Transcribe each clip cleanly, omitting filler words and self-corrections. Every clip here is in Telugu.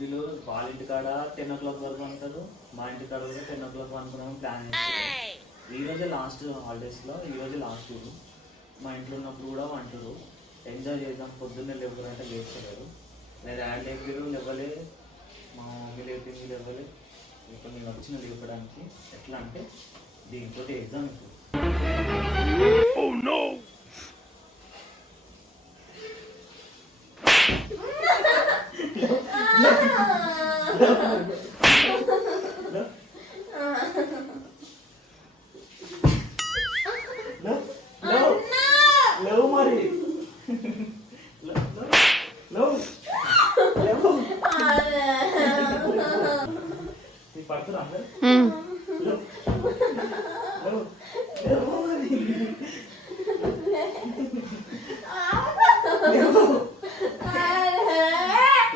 వీళ్ళు వాళ్ళ ఇంటి కాడ 10 o'clock వరకు ఉంటారు, మా ఇంటి కాడ కూడా 10 o'clock అనుకున్నాము ప్లాన్ చేస్తారు. ఈరోజే లాస్ట్ హాలిడేస్లో, ఈరోజే లాస్ట్ ఊరు. మా ఇంట్లో ఉన్నప్పుడు కూడా అంటారు ఎంజాయ్ చేద్దాం, పొద్దున్నే లేవరంటే లేచలేరు. నేను యాడ్ లేపారు లేవలే, మా మమ్మీ లేపింది లేవలే. ఇప్పుడు నేను వచ్చిన లేపడానికి ఎట్లా అంటే దీంతో ఎగ్జామ్ ఇప్పుడు. లేవు మరి పడుతురా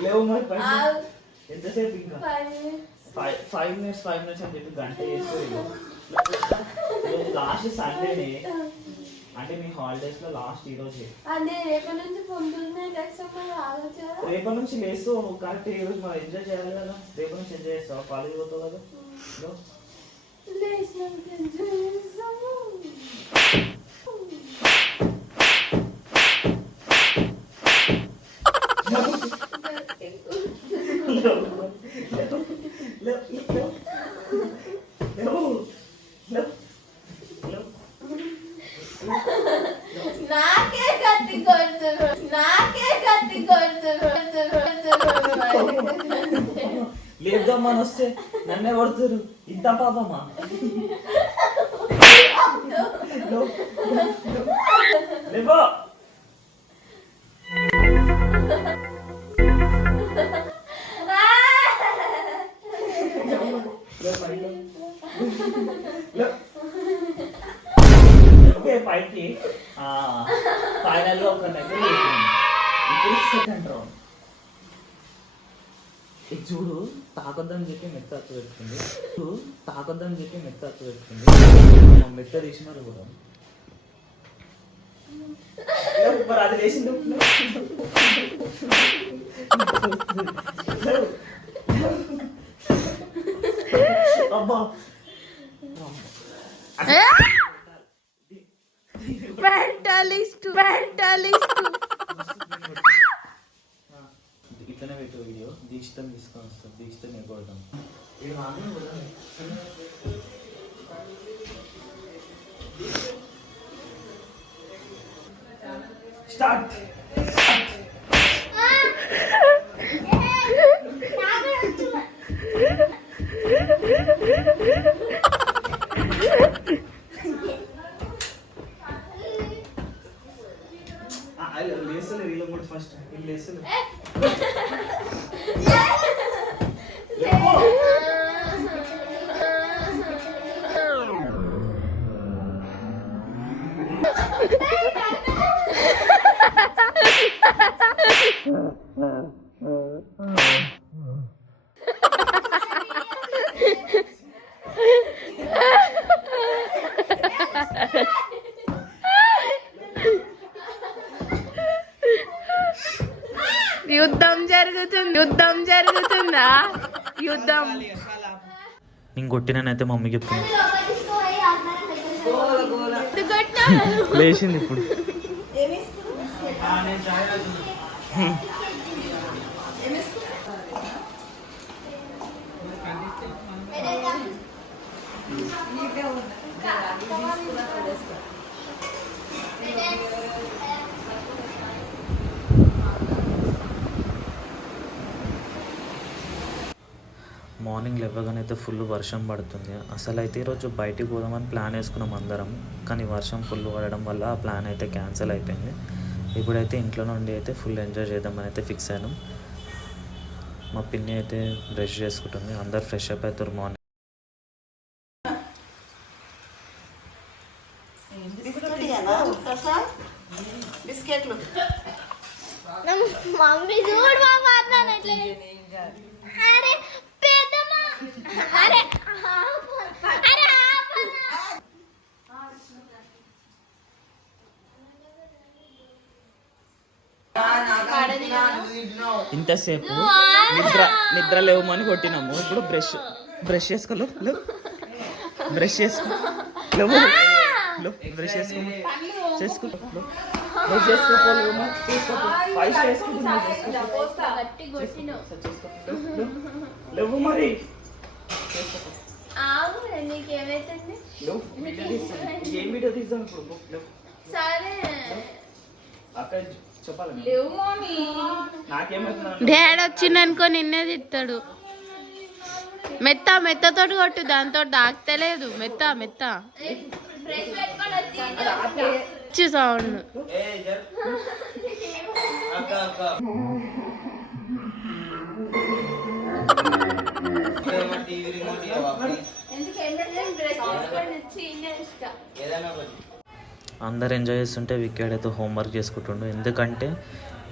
లేవు మరి ఎంతసేపు ఇంకా 5 minutes అని చెప్పి గంట వేసుకోలేదు. లాస్ట్ సండేనే అంటే మీ హాలిడేస్ లో లాస్ట్ ఈ రోజే. రేపటి నుంచి లేస్తూ కరెక్ట్ ఈ రోజు మనం ఎంజాయ్ చేయాలి కదా. రేపటి నుంచి ఎంజాయ్ చేస్తావు, కాలేజ్ పోతావు కదా. లేద్దామని వస్తే నన్నే కొడుతురు. ఇంత పాపమ్మా లేవో. పైకి ఫైనల్ గా ఒక దగ్గర ఇప్పుడు సెకండ్ రౌండ్. ఇది చూడు తాకొద్దని చెప్పి మెత్త అత్తు పెడుతుంది, మెత్త తీసినారు కూడా. మరి అది వేసింది అబ్బా. ఇట్లనే పెట్టు వీడియో. దీక్షితం తీసుకొని వస్తాం, దీక్షితం ఎగ్గొడతాం. స్టార్ట్. లేసలే వీళ్ళు కూడా ఫస్ట్ వీళ్ళు లేసలే. యుద్ధం జరుగుతుందా? యుద్ధం నేను కొట్టినైతే మమ్మీ చెప్తున్నా. లేచింది ఇప్పుడు. మార్నింగ్ లేవగానైతే ఫుల్ వర్షం పడుతుంది. అసలు అయితే ఈరోజు బయటికి పోదామని ప్లాన్ వేసుకున్నాం అందరం, కానీ వర్షం ఫుల్ పడడం వల్ల ఆ ప్లాన్ అయితే క్యాన్సిల్ అయిపోయింది. ఇప్పుడైతే ఇంట్లో నుండి అయితే ఫుల్ ఎంజాయ్ చేద్దామని అయితే ఫిక్స్ అయినాం. మా పిన్ని అయితే బ్రష్ చేసుకుంటుంది, అందరు ఫ్రెష్ అప్ అవుతారు మార్నింగ్. బిస్కెట్లు మమ్మీ చూడు బాబా అట్లా. అరే పెద్దమ్మా, అరే అరే ఇంత ఇంతసేపు నిద్ర లేవమని కొట్టినాము. ఇప్పుడు బ్రష్ చేసుకో బ్రష్ చేసుకో బ్రష్ చేసుకో లేవు మరి ఏం వీడియో తీద్దాం ఇప్పుడు అక్క చెప్పాలి. డాడ్ వచ్చిందనుకో నిన్నే తిట్టాడు. మెత్తతోటి కొట్టు, దాంతో దాక్తలేదు. మెత్త సౌండ్ అందరు ఎంజాయ్ చేస్తుంటే వికెట్ అయితే హోంవర్క్ చేసుకుంటుండు. ఎందుకంటే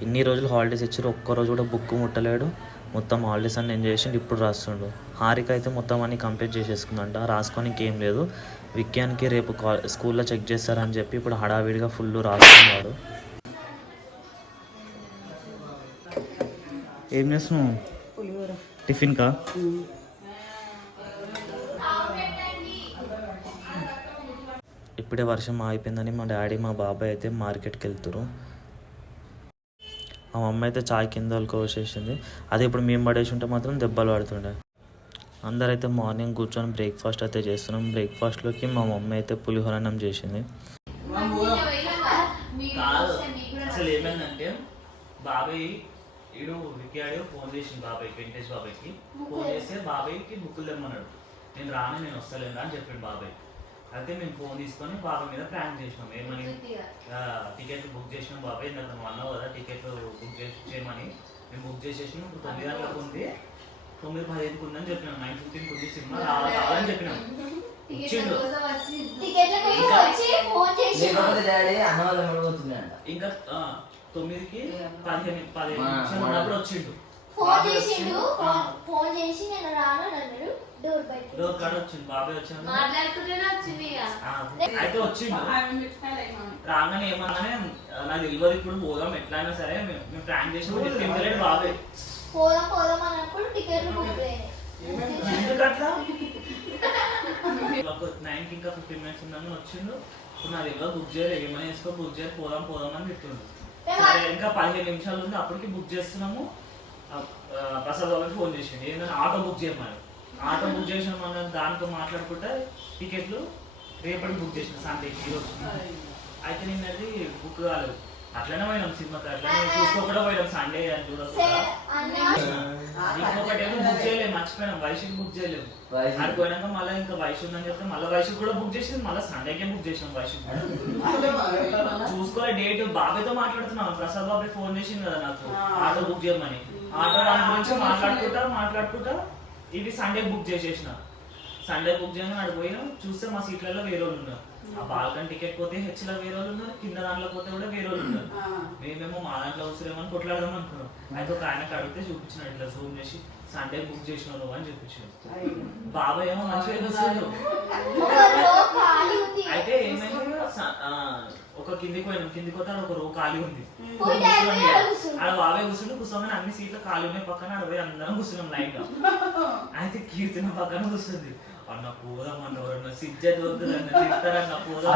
ఇన్ని రోజులు హాలిడేస్ ఇచ్చారు, ఒక్కరోజు కూడా బుక్ ముట్టలేడు. మొత్తం హాలిడేస్ అన్ని ఎంజాయ్ చేసి ఇప్పుడు రాస్తుండు. హారిక అయితే మొత్తం అన్ని కంప్లీట్ చేసేసుకుందంట, రాసుకోనికి ఏం లేదు. విక్యానికి రేపు స్కూల్లో చెక్ చేస్తారని చెప్పి ఇప్పుడు హడావిడిగా ఫుల్ రాస్తున్నాడు. ఏం చేస్తున్నావు? టిఫిన్కా? ఇప్పుడే వర్షం ఆగిపోయిందని మా డాడీ మా బాబాయ్ అయితే మార్కెట్కి వెళ్తారు. మా మమ్మీ అయితే చాయ్ కింద కోసేసింది. అదే ఇప్పుడు మేము పడేసి ఉంటే మాత్రం దెబ్బలు పడుతుండే. అందరైతే మార్నింగ్ కూర్చొని బ్రేక్ఫాస్ట్ అయితే చేస్తున్నాం. బ్రేక్ఫాస్ట్లోకి మా మమ్మీ అయితే పులిహోరన్నం చేసింది. అసలు ఏమైందంటే బాబాయ్ విక్కాడు ఫోన్ చేసింది బాబాయ్కి, వెంకటేష్ బాబాయ్కి ఫోన్ చేస్తే బాబాయ్కి బుక్కులు తెమ్మన్నాడు. నేను రాను, నేను వస్తలేను అని చెప్పాడు బాబాయ్. అయితే మేము ఫోన్ తీసుకొని బాబాయ్ మీద ప్లాన్ చేసినాం. ఏమని టికెట్లు బుక్ చేసినాం బాబాయ్, ఇందాక నువ్వు అన్నావు కదా టికెట్లు బుక్ చేయమని. మేము బుక్ చేసేసినాం. ఇప్పుడు 9 గంటలకు ఉంది, 9:15కి ఉందని చెప్పినాం. 9:15కి ఉంది సినిమా, రావాలని చెప్పినాం. వచ్చిండు ఇంకా 9కి 15 నిమిషాలు ఉన్నప్పుడు వచ్చిండు. డోర్ కాడ వచ్చిండు బాబాయ్. వచ్చిండు అయితే వచ్చిండు. రాగానే ఏమన్నానే నాకు తెలియదు, ఇప్పుడు పోదాం ఎట్లయినా సరే మేము ప్లాన్ చేసినప్పుడు తింటలేడు బాబాయ్. ఎందుకట్లా 9కి ఇంకా 15 మినిట్స్ ఉందని వచ్చిండు. ఇప్పుడు నాకు తెలియదు, బుక్ చేయలేదు, ఏమైనా వేసుకో బుక్ చేసి పోదాం అని చెప్తుండు. సరే ఇంకా 15 నిమిషాలు ఉంది, అప్పటికి బుక్ చేస్తున్నాము. ప్రసాద్ బాబాయ్ ఫోన్ చేసిండు ఏంటంటే ఆటో బుక్ చేయమని. ఆటో బుక్ చేసినామన్న దాంతో మాట్లాడుకుంటే టికెట్లు రేపటికి బుక్ చేసిన సండేకి ఈరోజు. అయితే నిన్నది బుక్ కాలేదు. అట్లనే పోయినాం సినిమాకి, అట్లనే చూసుకోకుండా పోయినాం సండే అని చూడకుండా. ఇంకొకటి ఏమో బుక్ చేయలేము, మర్చిపోయినాం. వైషుకి బుక్ చేయలేము. అది పోయినాక మళ్ళీ ఇంకా వైషు ఉందని చెప్తే మళ్ళీ వైషుకి కూడా బుక్ చేసింది. మళ్ళీ సండేకే బుక్ చేసినాం వైషు. చూసుకోలే డేట్. బాబాయ్తో మాట్లాడుతున్నాం. ప్రసాద్ బాబాయ్ ఫోన్ చేసింది కదా నాకు ఆటో బుక్ చేయమని. ఆటో దాని గురించి మాట్లాడుకుంటా ఇవి సండే బుక్ చేసేసిన. సండే బుక్ చేయగానే అక్కడ పోయినాం. చూస్తే మా సీట్లలో వేరే వాళ్ళు ఉన్నారు. ఆ బాల్కన్ టికెట్ పోతే హెచ్లో వేరే వాళ్ళు ఉన్నారు, కింద దాంట్లో పోతే కూడా వేరే వాళ్ళు ఉన్నారు. మేమేమో మా దాంట్లో వస్తారేమని కొట్లాడదాం అనుకున్నాం. అయితే ఒక ఆయనకు అడిగితే చూపించినాడు, ఇట్లా జూమ్ చేసి సండే బుక్ చేసినావు అని చూపించాడు. బాబాయ్ ఏమో మంచిగా కూర్చుండు. అయితే ఏమైంది, ఒక కిందికి పోయినాం. కిందికి పోతే ఒక రో ఖాళీ ఉంది. ఆడ బాబాయ్ కూర్చోగానే అన్ని సీట్లు ఖాళీ ఉన్నాయి పక్కన. ఆడ పోయి అందరం కూర్చున్నాం లైన్ గా. అయితే కీర్తన పక్కన కూర్చుంది. అన్న పోదామన్న ఎవరన్నా సిజ్జత్ వద్దులన్న తింటారన్న పోదాం.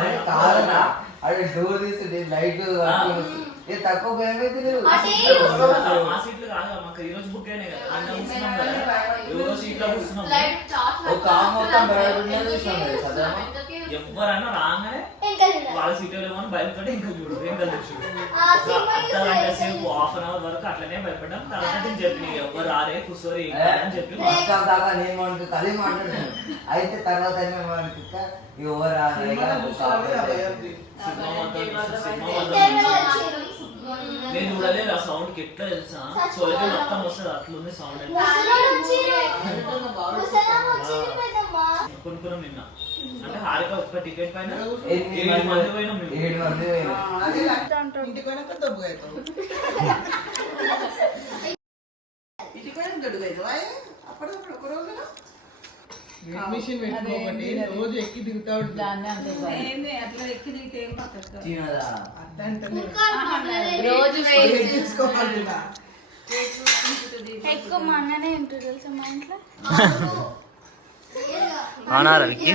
మా సీట్లు కాదు, మాకు ఈ రోజు బుక్ అయినాయి కదా. అన్న కూర్చున్నాం కదా, ఎవరో సీట్లో కూర్చున్నాం. ఎవరన్నా రాగానే వాళ్ళ సీట్ లేమని భయపడి ఇంకా చూడు చూడు. అర్ధగంట సేపు హాఫ్ అన్ అవర్ వరకు అట్లనే భయపడ్డాం. తర్వాత నేను చెప్పి ఎవరు రారే కూర్చోరు అని చెప్పి అయితే తర్వాత నేను చూడలేదు. ఆ సౌండ్ కి ఎట్లా తెలుసా, సోలకి మొత్తం వస్తుంది అట్లుంది సౌండ్. కొనుక్కున్నాం నిన్న. అంటే హారిక ఒక్క టికెట్ పైన 7 మంది పోయినాం. రోజు ఎక్కి దిగుతాడు. ఎక్కువ మా అన్ననే ఉంటారు తెలుసా మా ఇంట్లో. అనారా విక్కీ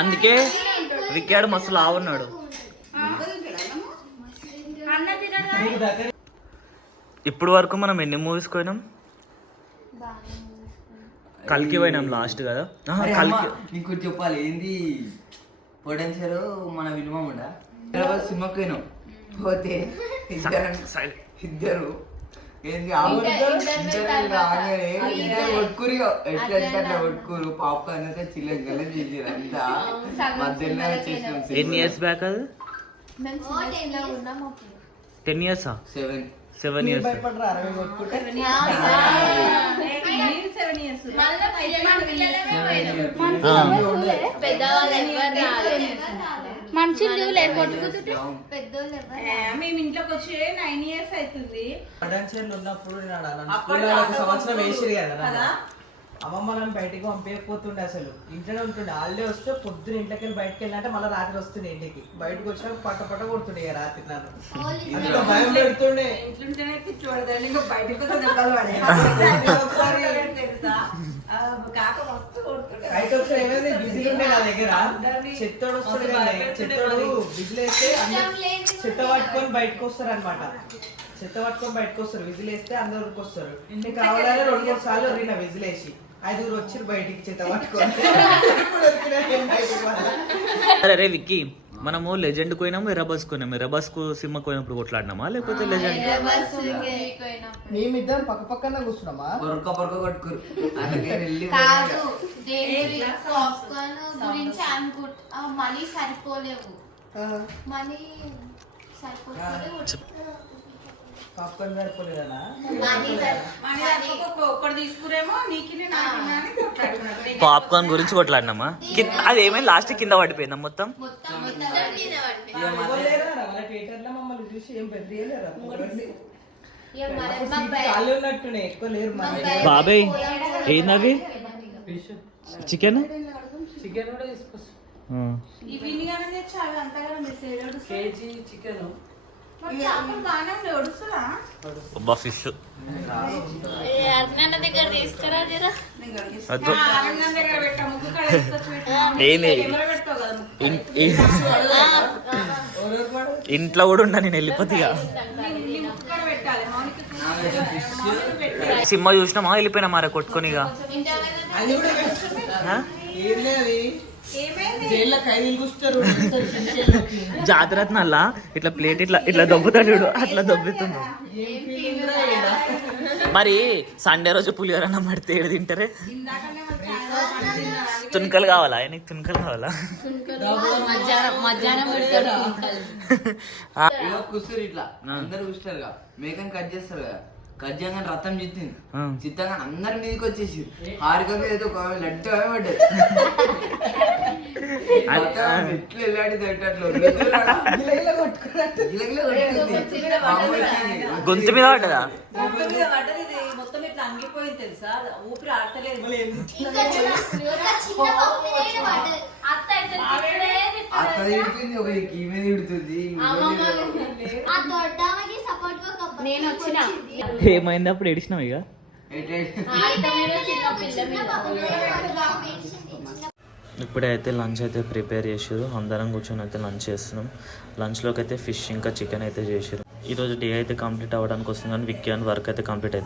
అందుకే విక్కాడు మస్తు లావున్నాడు. అన్న తినగా ఇప్పుడు వరకు మనం ఎన్ని మూవీస్ పోయినాం? కల్కి పోయినాం లాస్ట్ కదా. కల్కి ఇంకోటి చెప్పాలి ఏంది పొటెన్షియల్ మన విలువ ఉండా హైదరాబాద్ సినిమాకి పోయినాం. పోతే ఇద్దరు ఏంది కొట్టుకురు ఎట్లా ఎట్లా కొట్టుకురు పాప్కార్న్ అయితే చిల్లెన్ గల్లెన్ చేసారు అంతా మధ్యలో చేసినాం. ఎన్ని ఇయర్స్ బ్యాక్ అది? 10 years 7 years. భయపడరా 60 కొట్టుకుంటే మనుషులు కొట్టుకుంటుంటే మేము ఇంట్లోకి వచ్చి 9 years అవుతుంది. పొటెన్షియల్ ఉన్నప్పుడు నేను సంవత్సరం వేసిరు కదా అమ్మమ్మ నన్ను బయటికి పంపించకపోతుండే. అసలు ఇంట్లోనే ఉంటుండే. హాలిడే వస్తే పొద్దున ఇంట్లోకి వెళ్ళి బయటకు వెళ్ళినట్టే మళ్ళీ రాత్రి వస్తుండే ఇంటికి. బయటకు వచ్చినాక పట్ట కొడుతుండే ఇక రాత్రి నన్ను. అందులో భయం పెడుతుండే. ఇంట్లోనే తిట్లు పడతాడు, ఇంకా బయటకు వస్తే దెబ్బలు పడే. తెలుసా కాక మస్తు కొడుతుండే. అయితే ఒకసారి ఏమైంది బిజీలు ఉండే నా దగ్గర. చెత్తోడు వస్తాడు కదా, చెత్తోడు బిజీలు వేస్తే చెత్త పట్టుకొని బయటకు వస్తారు అనమాట. చెత్త పట్టుకొని బయటకు వస్తారు. విజిల్ వేస్తే అందరికి వస్తారు. నీకు కావాలని 2-3 సార్లు వరిన విజిల్ వేసి 5 వచ్చి బయటికి చెత్త పట్టుకొని. అరే విక్కీ మనము లెజెండ్ పోయినాము, ఎర్రబస్ పోయినాము. ఎర్రబస్ కు సినిమాకి పోయినప్పుడు కొట్లాడినామా లేకపోతే లెజెండ్? మేమిద్దరం పక్క పక్కన కూర్చున్నామా? పొరక కొట్టుకురు అందుకే వెళ్ళి కాదు పాప్కార్న్ గురించి అనుకుంటా. మనీ సరిపోలేవు, మనీ సరిపోలేదు. పాప్కార్న్ సరిపోలేదనా? ఒక్కడు తీసుకురేమో నీకు నాకు పాప్కార్న్ గురించి కొట్లాడినామా? అది ఏమైంది లాస్ట్ కింద పడిపోయిందా మొత్తం? థియేటర్లో మమ్మల్ని చూసి ఏం పెద్ద కాళ్ళు ఉన్నట్టునే ఎక్కువ లేరు. బాబాయ్ ఏందవి? చికెన్ చికెన్ కూడా తీసుకొస్తాం. ఇవన్నీ కానీ తెచ్చి అవి అంతగా మెసేజ్ కేజీ చికెన్ బాగానే ఒడుస్తురా ఫిష్ అన్న దగ్గర తీసుకురా జరా. దగ్గర పెట్టా ముగ్గు కాడ తీసుకొచ్చి పెట్టా. ఏంది కెమెరా పెడతావు కదా. ఇంట్లో కూడా ఉన్నా నేను వెళ్ళిపోతే ఇక. నీ ముక్కు కాడ పెట్టాలి. మౌనికి పెట్టాలి. సినిమా చూసినామా వెళ్ళిపోయినా మారా కొట్టుకొని ఇక. అది కూడా ఏం లేదు. జైల్లో ఖైదీలు కూర్చుంటారు. జాతర నల్లా ఇట్లా ప్లేట్ ఇట్లా దొబ్బుతాడు చూడు, అట్లా దొబ్బుతున్నాడు. మరి సండే రోజు పులిహోర పడితే ఏడు తింటారే? తునకలు కావాలా? ఆయనకి తునకలు కావాలా? మధ్యాహ్నం పెడతాడు. కూర్చోరు ఇట్లా అందరు కూర్చుంటారు కదా. మేకని కట్ చేస్తారు కదా. కట్ చేయగానే రథం చిత్తింది. చిత్తంగా అందరి మీదకి వచ్చేసి హారిక ఏదో ఒక లడ్డు పడ్డది. ఎట్లు వెళ్ళాడి గొంతు మీద పడ్డదా? మొత్తం ఇట్లా అంగిపోయింది తెలుసా, ఊపిరి ఆడతలేదు. అక్కడ ఇడుతుంది, ఒక ఈమె ఇడుతుంది. నేను వచ్చిన ఏమైంది అప్పుడు ఏడిచినావు ఇక? ఇప్పుడైతే లంచ్ అయితే ప్రిపేర్ చేసారు. అందరం కూర్చొని అయితే లంచ్ చేస్తున్నాం. లంచ్లోకి అయితే ఫిష్ ఇంకా చికెన్ అయితే చేసారు. ఈరోజు డే అయితే కంప్లీట్ అవ్వడానికి వస్తుంది కానీ విక్కీ అని వర్క్ అయితే కంప్లీట్ అవుతుంది.